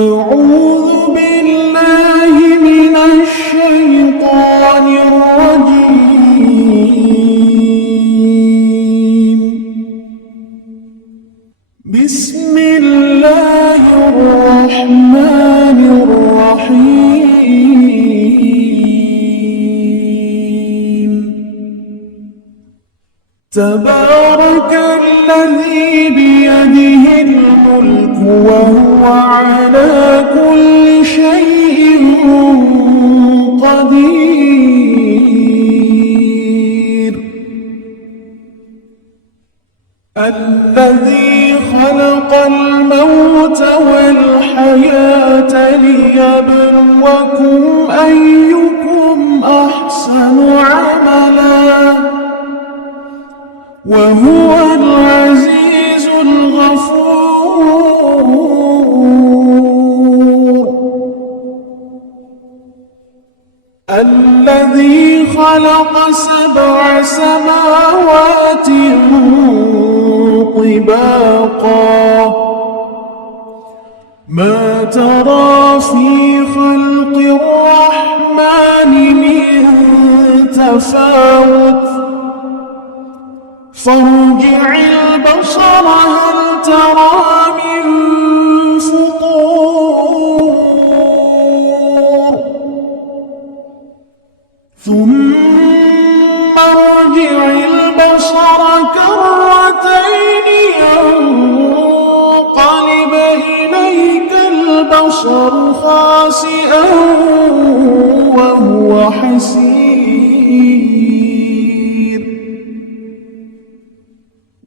أعوذ بالله من الشيطان الرجيم. بسم الله الرحمن الرحيم. تبارك الذي بيده الملك وهو على كل شيء قدير. الذي خلق الموت والحياة ليبلوكم أيكم أحسن عملا وهو العزيز الغفور. الذي خلق 7 سماوات طباقا ما ترى في خلق الرحمن من تفاوت فارجع البصر هل ترى من فطور ثم ارجع البصر كرتين ينقلب إليك البصر خاسئا وهو حسير.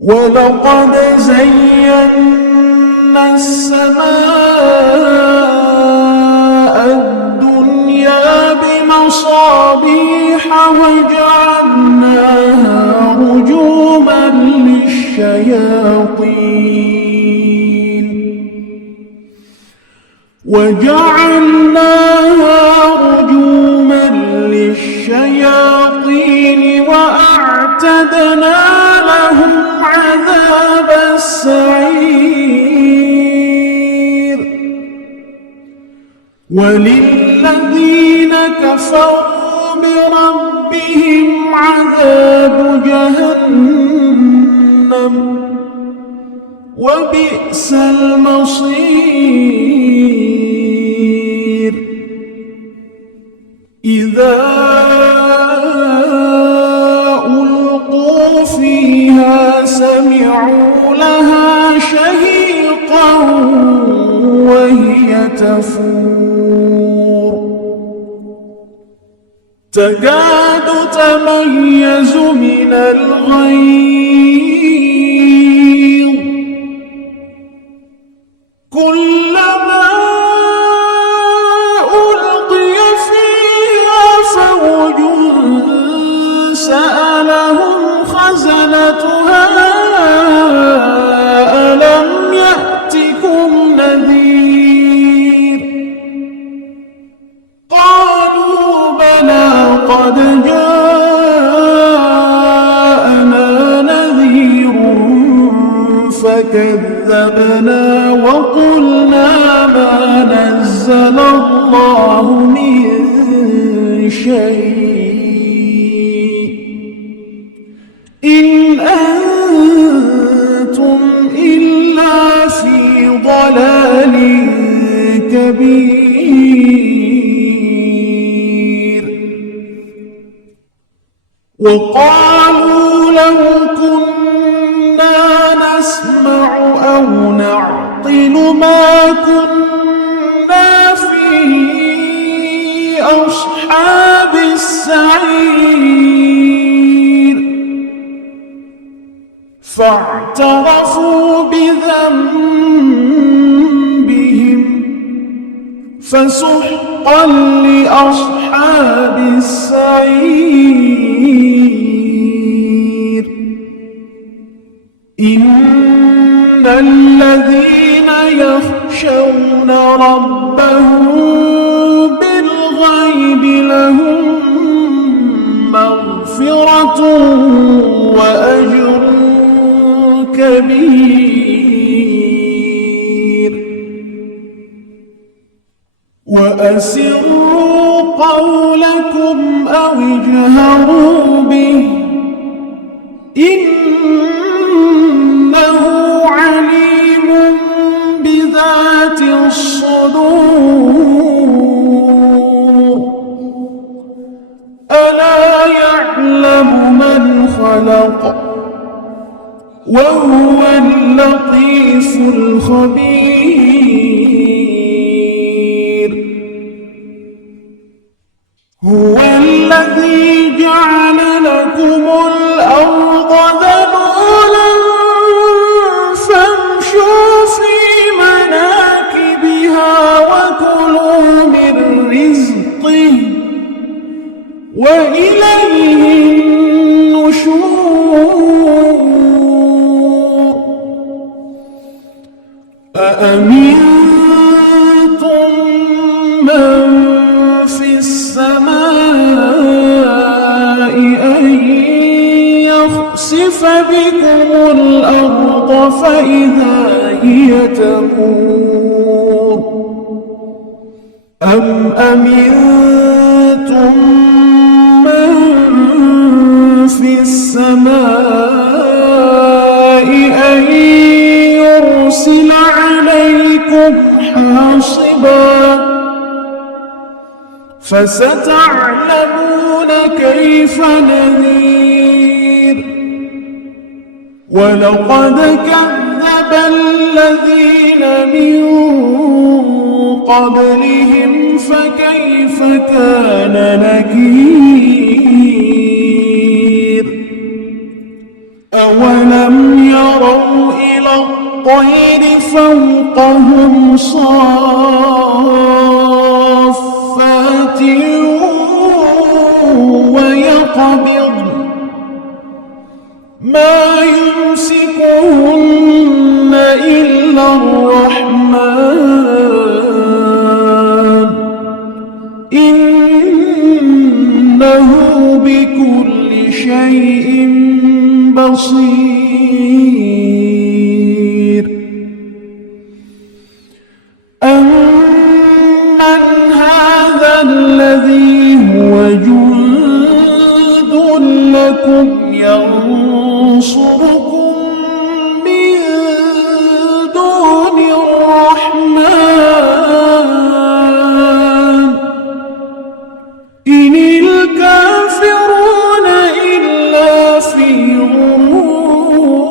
ولقد زينا السماء الدنيا بمصابيح وجعلناها رجوما للشياطين وأعتدنا لهم عذاب السعير. وللذين كفروا بربهم عذاب جهنم وبئس المصير. إذا ألقوا فيها سمعوا لها شهيقا وهي تفور تكاد تميز من الغيظ كلما ألقي فيها فوج سألهم خزنتها ألم يأتكم نذير قالوا بلى قد جاءنا نذير فكذبنا وقلنا ما نزل الله من شيء إن أنتم إلا في ضلال كبير. وقالوا لو كنا نسمع أو نعقل ما كنا في أصحاب السعير فاعترفوا بذنبهم فسحقا لأصحاب السعير. إن الذين يخشون ربهم بالغيب لهم مغفرة وأجر كبير. وأسروا قولكم أو اجهروا به إنه عليم بذات الصدور ألا يعلم من خلق وهو اللطيف الخبير هو الذي جعل لكم الأرض ذلولا فامشوا في مناكبها وكلوا من رزقه وإليه النشور أأمنتم من في السماء أن يخسف بكم الأرض فإذا هي تمور أم أمنتم من في السماء أن يرسل عليكم حاصبا فستعلمون كيف نذير ولقد كذب الذين من قبلهم فكيف كان نكير أولم يروا إلى الطير فوقهم صافات ويقبض ما يمسكهن إلا الرحمن إنه بكل شيء بصير أمن هذا الذي هو جند لكم ينصركم من دون الرحمن إن الكافرون إلا في غرور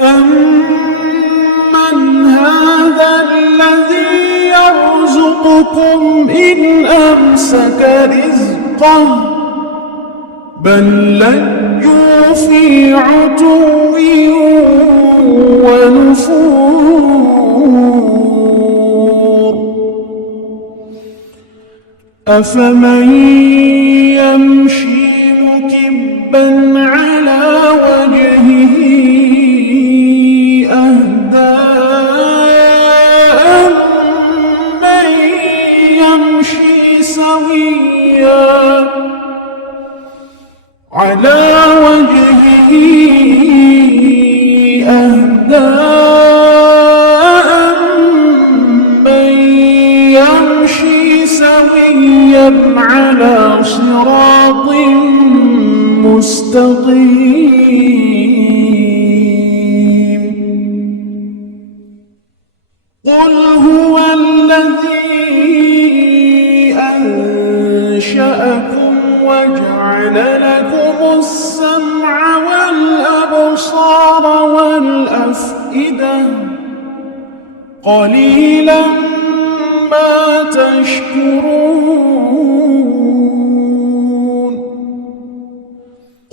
أمن هذا الذي يرزقكم إن أمسك رزقه بل لجوا في عتو ونفور أفمن يمشي مكبا على وجهه أهدى أمن يمشي سويا على وجهه أهدى أمن يمشي سويا على صراط مستقيم قل هو الذي أنشأكم وجعل لكم السمع والأبصار والأفئدة قليلا ما تشكرون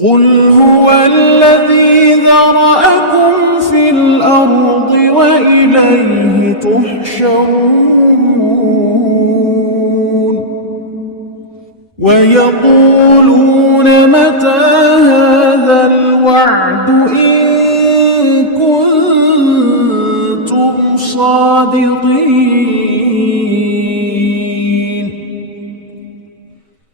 قل هو الذي ذرأكم في الأرض وإليه تحشرون ويقولون متى هذا الوعد إن كنتم صادقين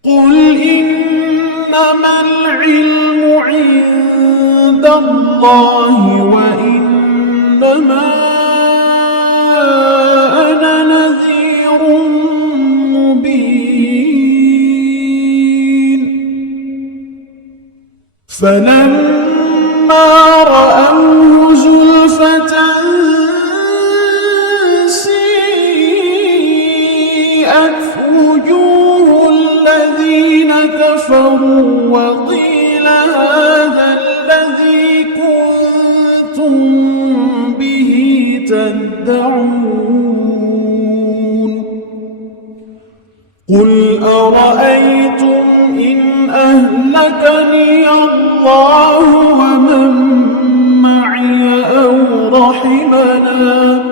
قل إنما العلم عند الله وإنما فلما رأوه زلفة سيئت وجوه الذين كفروا وقيل هذا الذي كنتم به تدعون قل أرأيتم إن أهلكني الله ومن معي أو رحمنا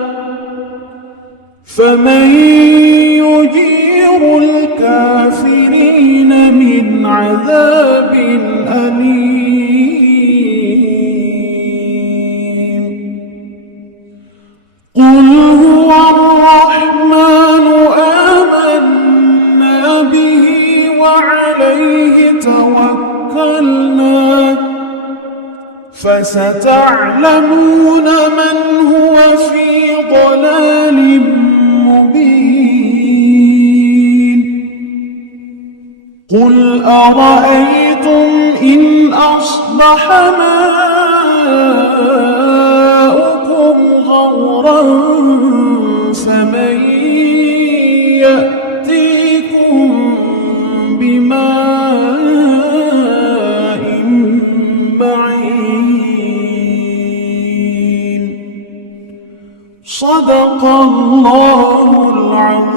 فمن يجير الكافرين من عذاب أليم قل هو الرحمن آمنا به وعليه توكلنا فستعلمون من هو في ضلال مبين قل أرأيتم إن أصبح ماؤكم غورا فمن يأتيكم بماء معين صدق الله العظيم.